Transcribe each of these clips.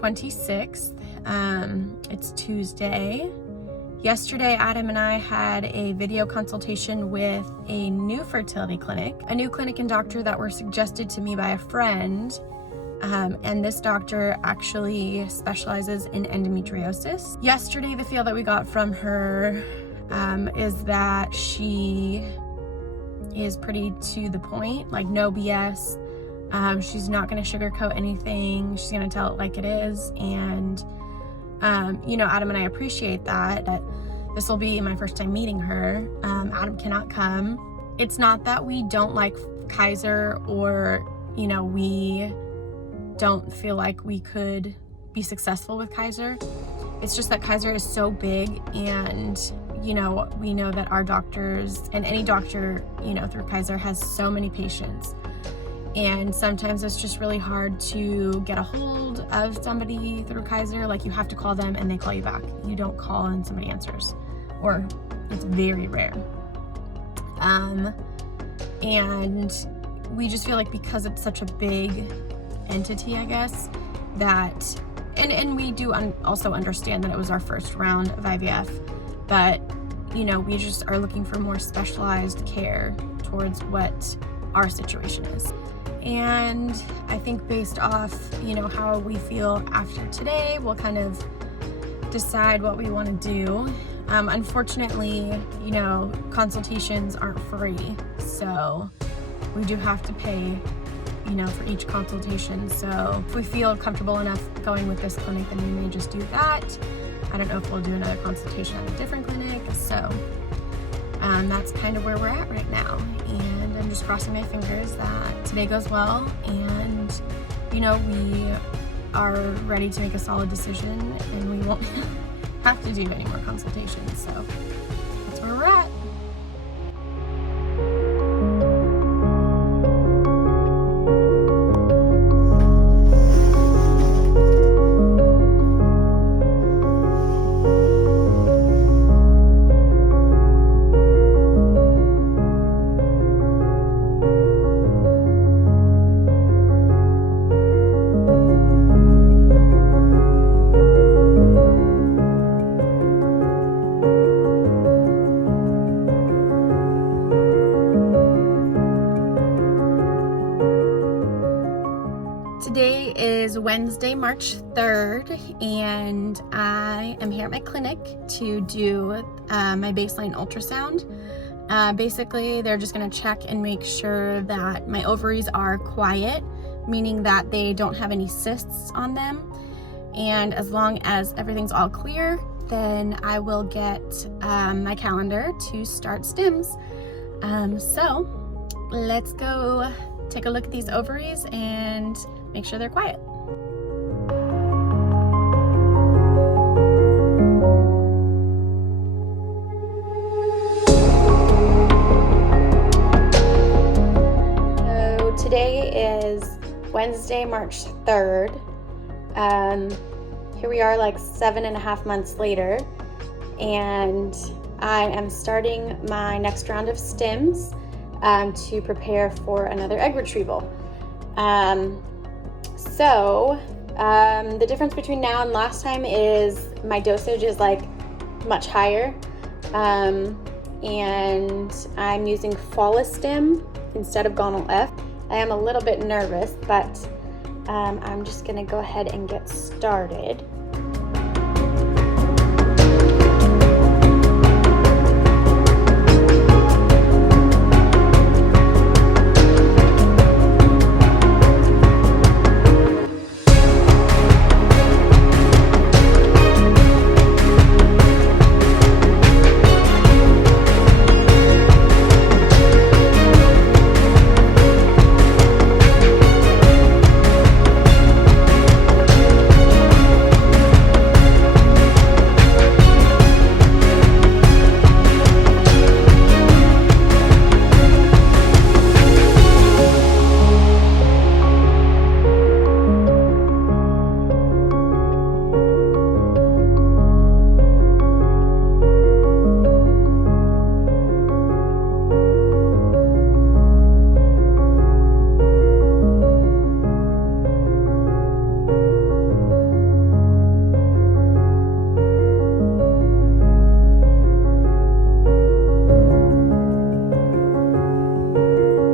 26th. It's Tuesday. Yesterday, Adam and I had a video consultation with a new fertility clinic, a new clinic and doctor that were suggested to me by a friend. And this doctor actually specializes in endometriosis. Yesterday, the feel that we got from her is that she is pretty to the point, like no BS. She's not going to sugarcoat anything. She's going to tell it like it is. And Adam and I appreciate that. This will be my first time meeting her. Adam cannot come. It's not that we don't like Kaiser or, we don't feel like we could be successful with Kaiser. It's just that Kaiser is so big, and, we know that our doctors and any doctor, through Kaiser has so many patients. And sometimes it's just really hard to get a hold of somebody through Kaiser. Like, you have to call them and they call you back. You don't call and somebody answers, or it's very rare. And we just feel like because it's such a big entity, I guess, that, and we do also understand that it was our first round of IVF, but, we just are looking for more specialized care towards what our situation is. And I think based off, how we feel after today, we'll kind of decide what we want to do. Unfortunately, consultations aren't free, so we do have to pay, for each consultation. So if we feel comfortable enough going with this clinic, then we may just do that. I don't know if we'll do another consultation at a different clinic. So that's kind of where we're at right now. And I'm just crossing my fingers that today goes well, and we are ready to make a solid decision, and we won't have to do any more consultations. So that's where we're at. Today is Wednesday, March 3rd, and I am here at my clinic to do my baseline ultrasound. Basically, they're just going to check and make sure that my ovaries are quiet, meaning that they don't have any cysts on them. And as long as everything's all clear, then I will get my calendar to start stims. So let's go take a look at these ovaries and make sure they're quiet. So today is Wednesday, March 3rd. Here we are like 7.5 months later, and I am starting my next round of stims to prepare for another egg retrieval. The difference between now and last time is my dosage is like much higher, and I'm using Follistim instead of Gonal F. I am a little bit nervous, but I'm just gonna go ahead and get started.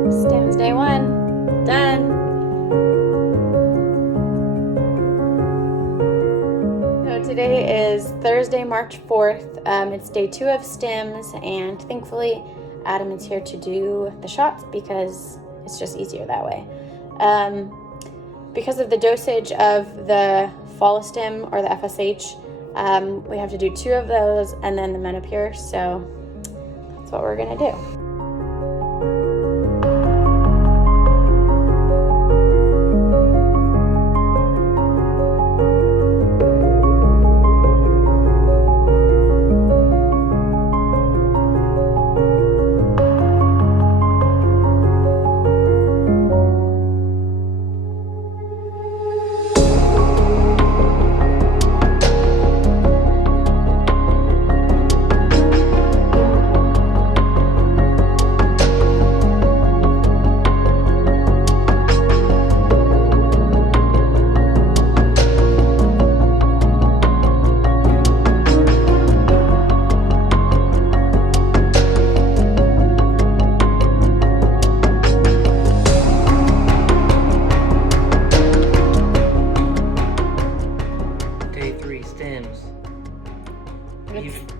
Stems day 1. Done. So today is Thursday, March 4th. It's day 2 of stems, and thankfully Adam is here to do the shots because it's just easier that way. Because of the dosage of the Follistim or the FSH, we have to do 2 of those and then the Menopur, so that's what we're gonna do.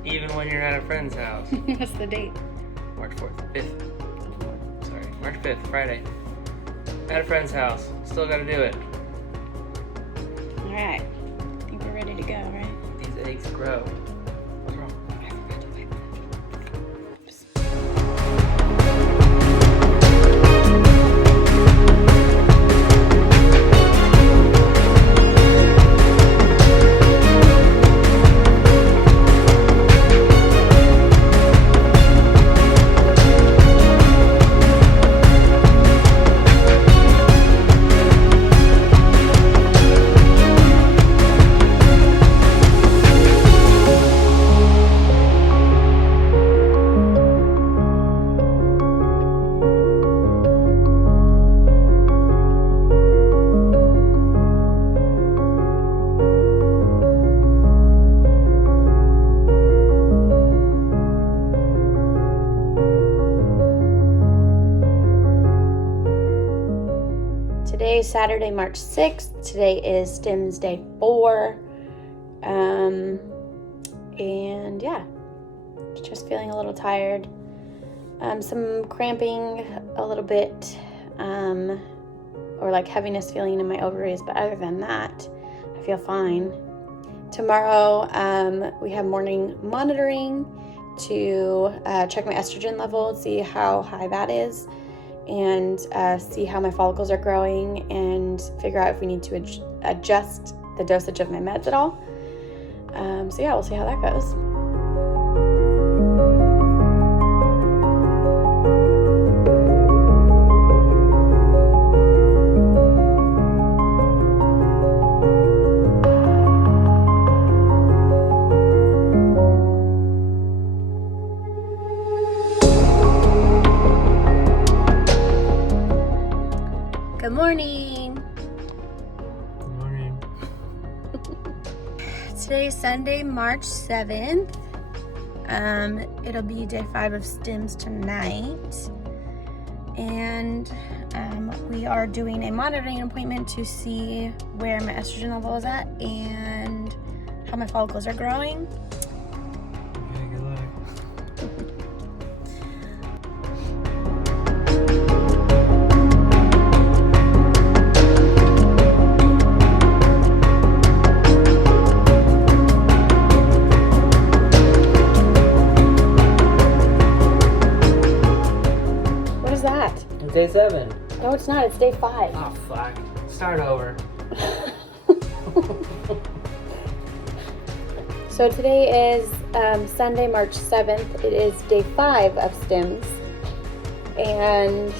Even when you're at a friend's house. What's the date? March 4th, 5th. Sorry, March 5th, Friday. At a friend's house. Still gotta do it. Alright. I think we're ready to go, right? These eggs grow. What's wrong? I forgot to wipe them. Oops. Today is Saturday, March 6th. Today is stems day 4. And yeah, just feeling a little tired. Some cramping a little bit, or like heaviness feeling in my ovaries, but other than that, I feel fine. Tomorrow, we have morning monitoring to check my estrogen level, see how high that is, and see how my follicles are growing and figure out if we need to adjust the dosage of my meds at all. So yeah, we'll see how that goes. Good morning. Good morning. Today's Sunday, March 7th. It'll be day 5 of stems tonight. And we are doing a monitoring appointment to see where my estrogen level is at and how my follicles are growing. Okay, good luck. Day 7. No, it's not. It's day 5. Oh, fuck. Start over. So today is Sunday, March 7th. It is day 5 of stems. And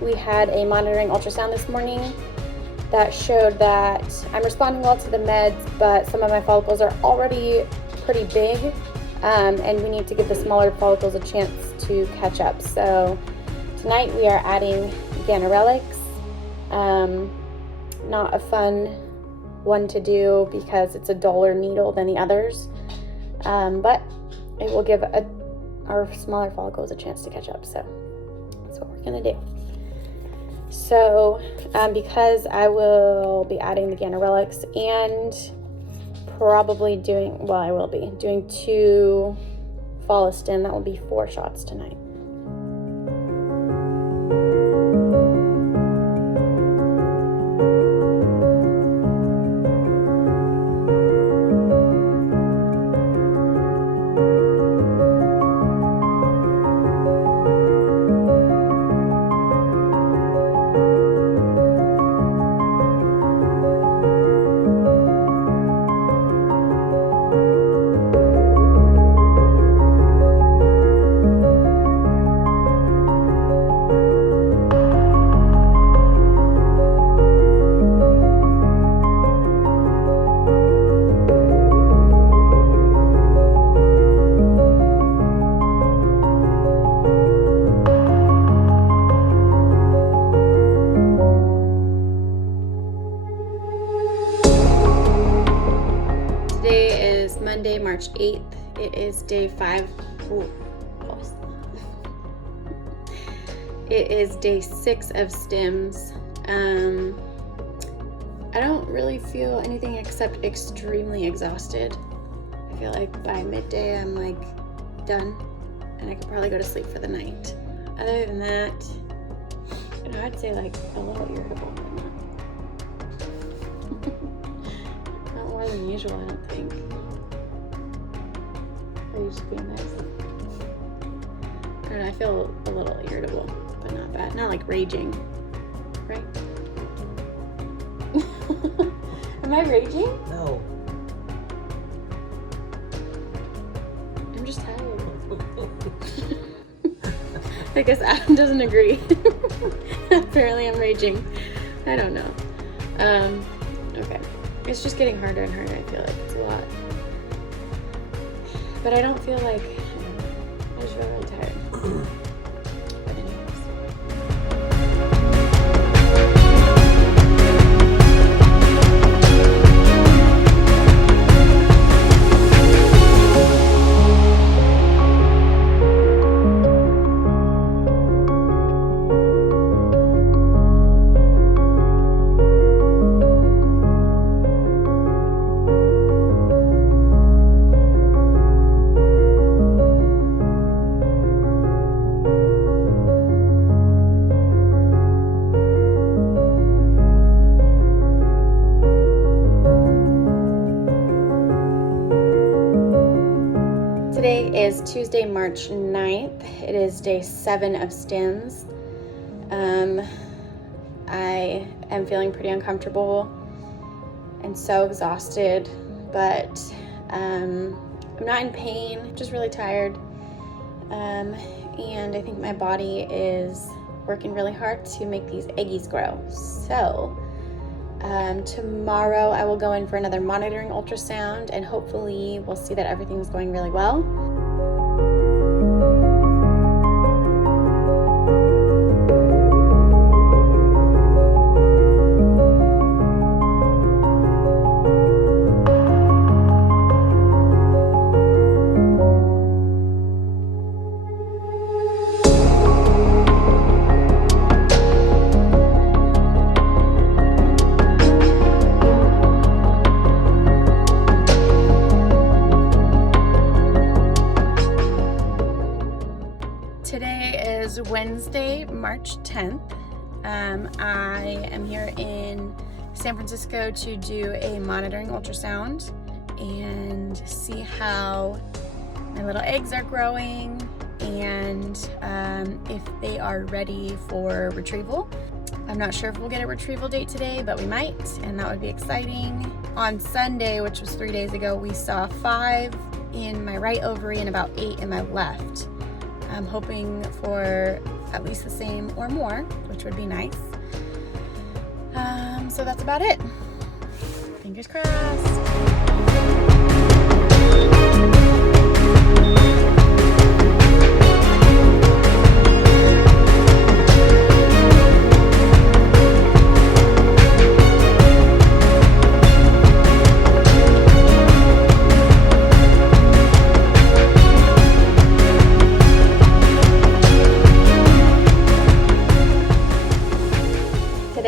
we had a monitoring ultrasound this morning that showed that I'm responding well to the meds, but some of my follicles are already pretty big, and we need to give the smaller follicles a chance to catch up. So tonight we are adding ganirelix. Not a fun one to do because it's a duller needle than the others, but it will give our smaller follicles a chance to catch up. So That's what we're gonna do. So because I will be adding the ganirelix and probably doing 2 Follistin, that will be 4 shots tonight. Monday, March 8th. It is day 5. It is day 6 of stims. I don't really feel anything except extremely exhausted. I feel like by midday I'm like done and I could probably go to sleep for the night. Other than that, I'd say like a little irritable, but not more than usual, I don't think. Are you just being nice? I don't know, I feel a little irritable, but not bad. Not like raging, right? Am I raging? No. I'm just tired. I guess Adam doesn't agree. Apparently I'm raging. I don't know. Okay. It's just getting harder and harder, I feel like. It's a lot. But I don't feel like, I just feel really tired. But anyways. Today is Tuesday, March 9th. It is day 7 of stims. I am feeling pretty uncomfortable and so exhausted, but I'm not in pain, just really tired. And I think my body is working really hard to make these eggies grow. So tomorrow I will go in for another monitoring ultrasound and hopefully we'll see that everything's going really well. Today is Wednesday, March 10th. I am here in San Francisco to do a monitoring ultrasound and see how my little eggs are growing and if they are ready for retrieval. I'm not sure if we'll get a retrieval date today, but we might, and that would be exciting. On Sunday, which was 3 days ago, we saw 5 in my right ovary and about 8 in my left. I'm hoping for at least the same or more, which would be nice. So that's about it. Fingers crossed.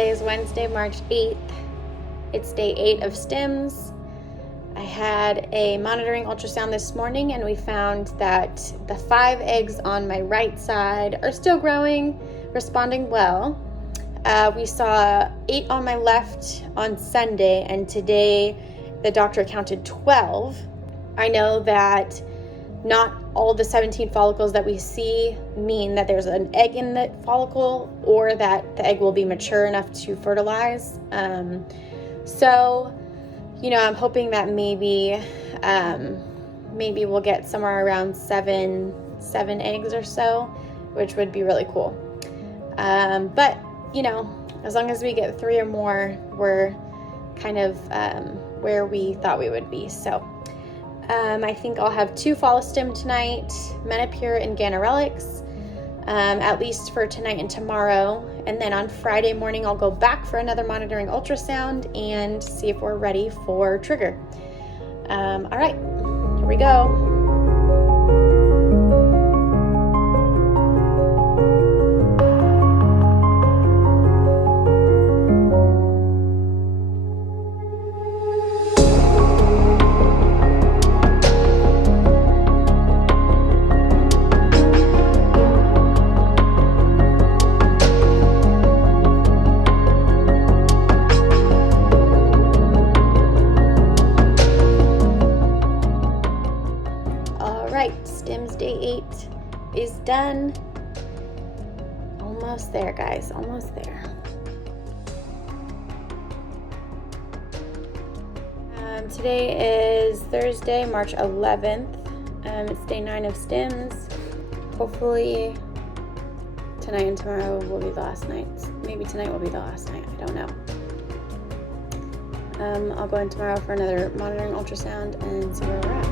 Today is Wednesday, March 8th. It's day 8 of STIMS. I had a monitoring ultrasound this morning and we found that the 5 eggs on my right side are still growing, responding well. We saw 8 on my left on Sunday, and today the doctor counted 12. I know that not all the 17 follicles that we see mean that there's an egg in the follicle or that the egg will be mature enough to fertilize. So, I'm hoping that maybe we'll get somewhere around seven eggs or so, which would be really cool. But, as long as we get 3 or more, we're kind of where we thought we would be. So I think I'll have 2 follistim tonight, Menopur and Ganirelix, at least for tonight and tomorrow. And then on Friday morning, I'll go back for another monitoring ultrasound and see if we're ready for trigger. All right, here we go. STIMS day 8 is done. Almost there, guys, almost there. Today is Thursday, March 11th. It's day 9 of STIMS. Hopefully tonight and tomorrow will be the last nights. Maybe tonight will be the last night, I don't know. I'll go in tomorrow for another monitoring ultrasound and see where we're at.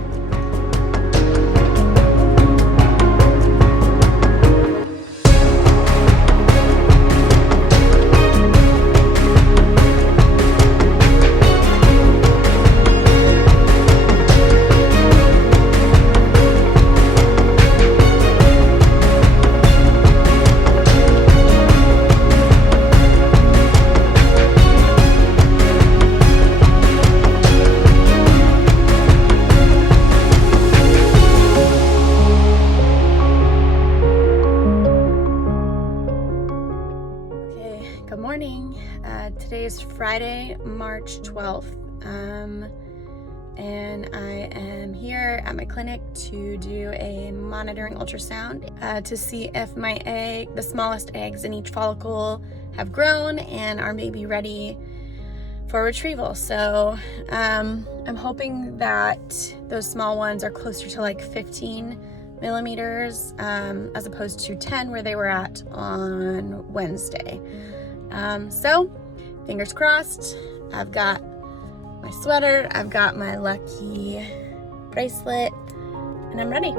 Good morning. Today is Friday, March 12th, and I am here at my clinic to do a monitoring ultrasound to see if the smallest eggs in each follicle have grown and are maybe ready for retrieval. So I'm hoping that those small ones are closer to like 15 millimeters as opposed to 10 where they were at on Wednesday. So fingers crossed. I've got my sweater, I've got my lucky bracelet, and I'm ready.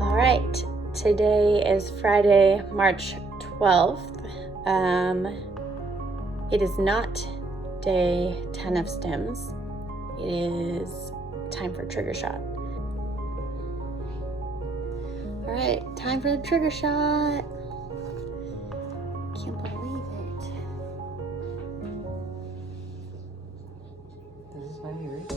All right, today is Friday, March 12th. It is not day 10 of STIMS. It is time for trigger shot. All right, time for the trigger shot. Can't believe it. Is this how you read?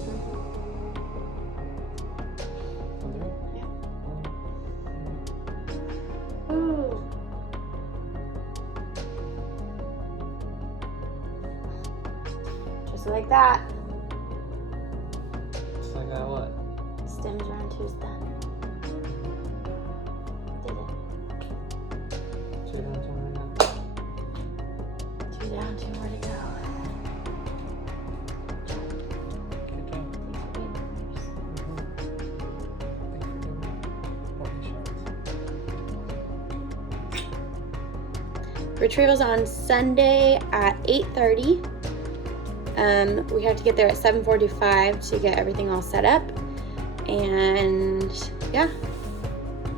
Yeah. Ooh. Just like that. Just like that what? STIMS round 2's done. Did it. 2 down, 2 more to go. Good job. Retrieval's on Sunday at 8:30. We have to get there at 7:45 to get everything all set up. And yeah,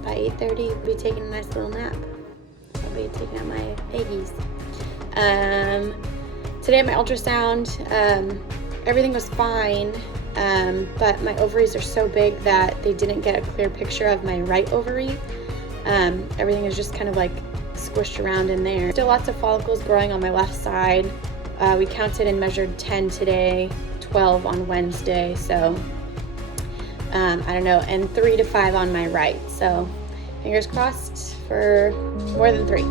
by 8:30 we'll be taking a nice little nap. I'll be taking out my eggies. Today at my ultrasound, everything was fine. but my ovaries are so big that they didn't get a clear picture of my right ovary. Everything is just kind of like squished around in there. Still lots of follicles growing on my left side. We counted and measured 10 today, 12 on Wednesday, so I don't know, and 3 to 5 on my right. So fingers crossed for more than 3.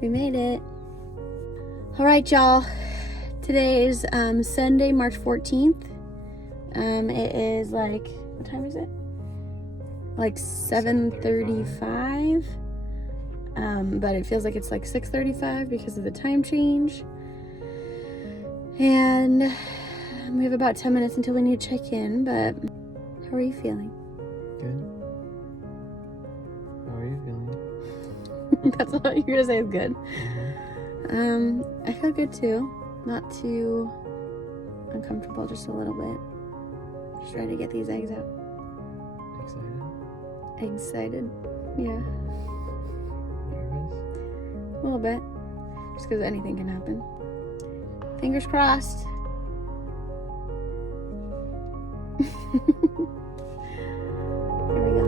We made it. All right, y'all. Today is Sunday, March 14th. It is like, what time is it? Like 7:35. But it feels like it's like 6:35 because of the time change. And we have about 10 minutes until we need to check in, but how are you feeling? Good. How are you feeling? That's all you're gonna say is good. Mm-hmm. I feel good too. Not too uncomfortable, just a little bit. Just ready to get these eggs out. Excited? Excited? Yeah. Nervous? A little bit. Just because anything can happen. Fingers crossed. Here we go.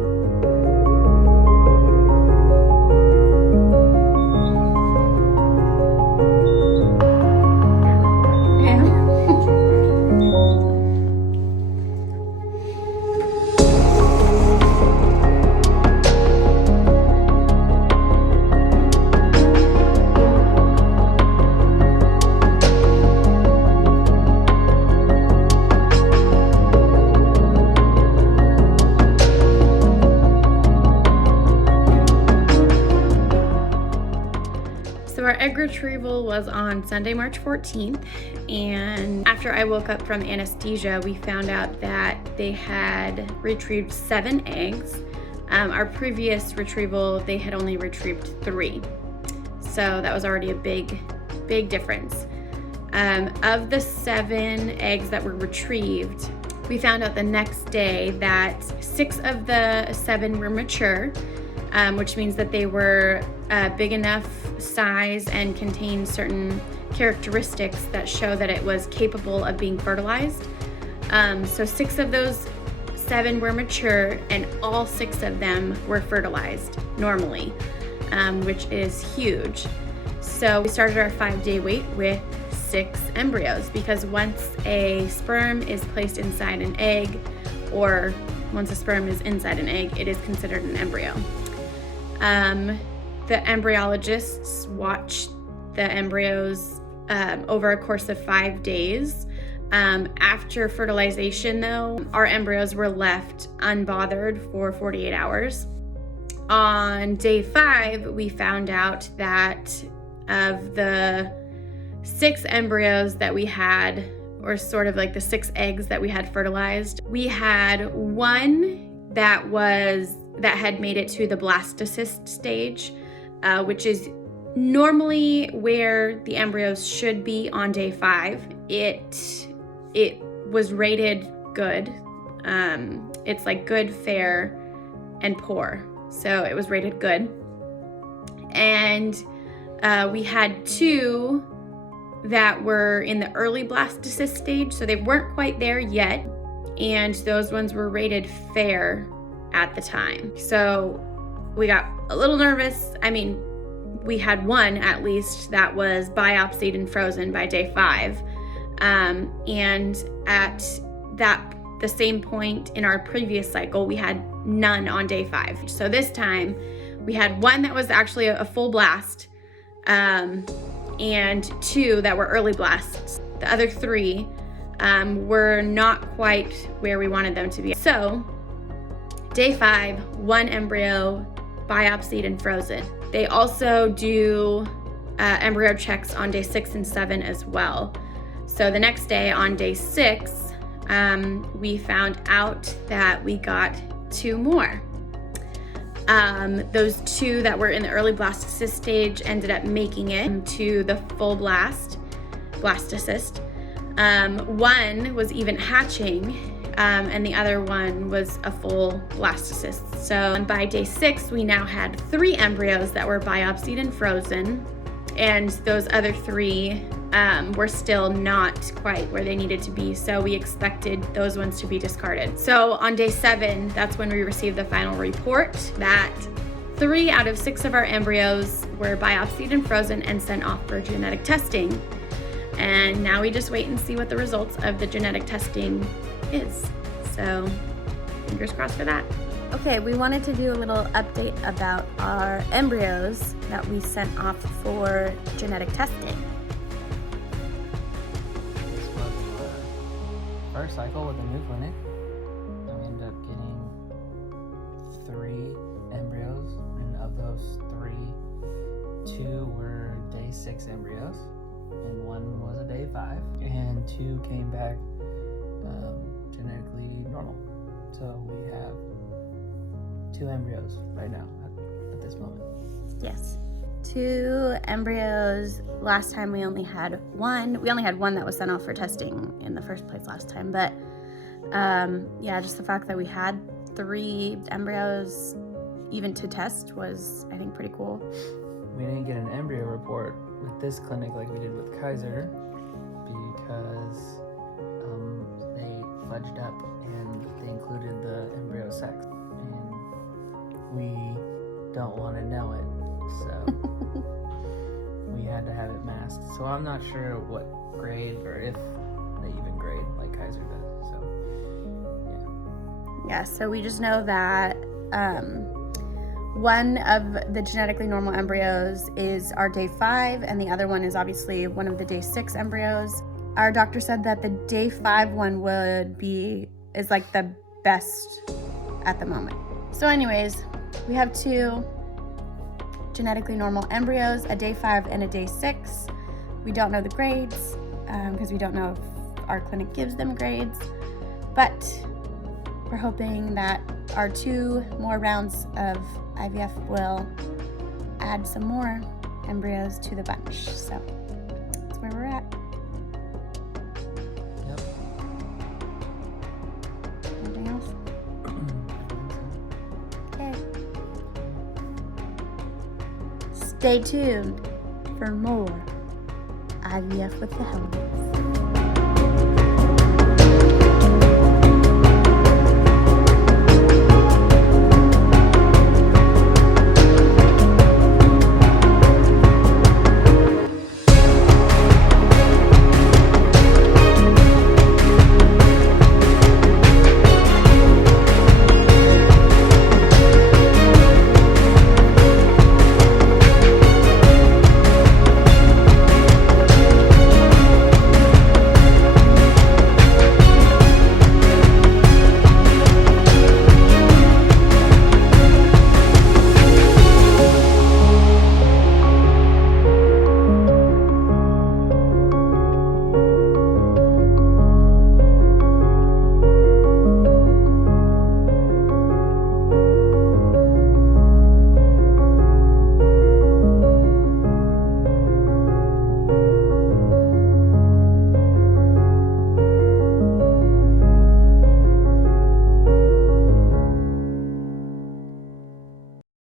So our egg retrieval was on Sunday, March 14th, and after I woke up from anesthesia, we found out that they had retrieved 7 eggs. Our previous retrieval, they had only retrieved 3. So that was already a big difference. Of the 7 eggs that were retrieved, we found out the next day that 6 of the 7 were mature, which means that they were big enough size and contained certain characteristics that show that it was capable of being fertilized. So 6 of those 7 were mature, and all 6 of them were fertilized normally, which is huge. So we started our 5-day wait with 6 embryos, because once a sperm is placed inside an egg, or once a sperm is inside an egg, it is considered an embryo. The embryologists watched the embryos over a course of 5 days. After fertilization, though, our embryos were left unbothered for 48 hours. On day 5, we found out that of the 6 embryos that we had, or sort of like the 6 eggs that we had fertilized, we had 1 that had made it to the blastocyst stage, which is normally where the embryos should be on day 5. It was rated good. It's like good, fair, and poor. So it was rated good. And we had 2 that were in the early blastocyst stage, so they weren't quite there yet. And those ones were rated fair at the time. So we got a little nervous. I mean, we had 1 at least that was biopsied and frozen by day 5. And at the same point in our previous cycle, we had none on day 5. So this time we had 1 that was actually a full blast, and 2 that were early blasts. The other 3 were not quite where we wanted them to be. So day 5, 1 embryo biopsied and frozen. They also do embryo checks on day 6 and 7 as well. So the next day, on day 6, we found out that we got 2 more. Those 2 that were in the early blastocyst stage ended up making it to the full blastocyst. 1 was even hatching, and the other one was a full blastocyst. So by day 6, we now had 3 embryos that were biopsied and frozen. and those other 3 were still not quite where they needed to be, so we expected those ones to be discarded. So on day 7, that's when we received the final report that 3 out of 6 of our embryos were biopsied and frozen and sent off for genetic testing. And now we just wait and see what the results of the genetic testing is. So fingers crossed for that. Okay, we wanted to do a little update about our embryos that we sent off for genetic testing. This was the first cycle with a new clinic. And we ended up getting 3 embryos, and of those 3, 2 were day 6 embryos, and 1 was a day 5, and 2 came back genetically normal. So we have 2 embryos right now at this moment. Yes. 2 embryos. Last time we only had 1. We only had 1 that was sent off for testing in the first place last time. But yeah, just the fact that we had 3 embryos even to test was, I think, pretty cool. We didn't get an embryo report with this clinic like we did with Kaiser because they fudged up and they included the embryo sex. And we don't want to know it, so we had to have it masked. So I'm not sure what grade or if they even grade like Kaiser does. So yeah, so we just know that one of the genetically normal embryos is our day 5, and the other one is obviously one of the day 6 embryos. Our doctor said that the day 5 one is like the best at the moment. So anyways, we have 2 genetically normal embryos, a day 5 and a day 6. We don't know the grades because we don't know if our clinic gives them grades, but we're hoping that our 2 more rounds of IVF will add some more embryos to the bunch. So that's where we're at. Yep. Anything else? Okay. Stay tuned for more IVF with the Helmet.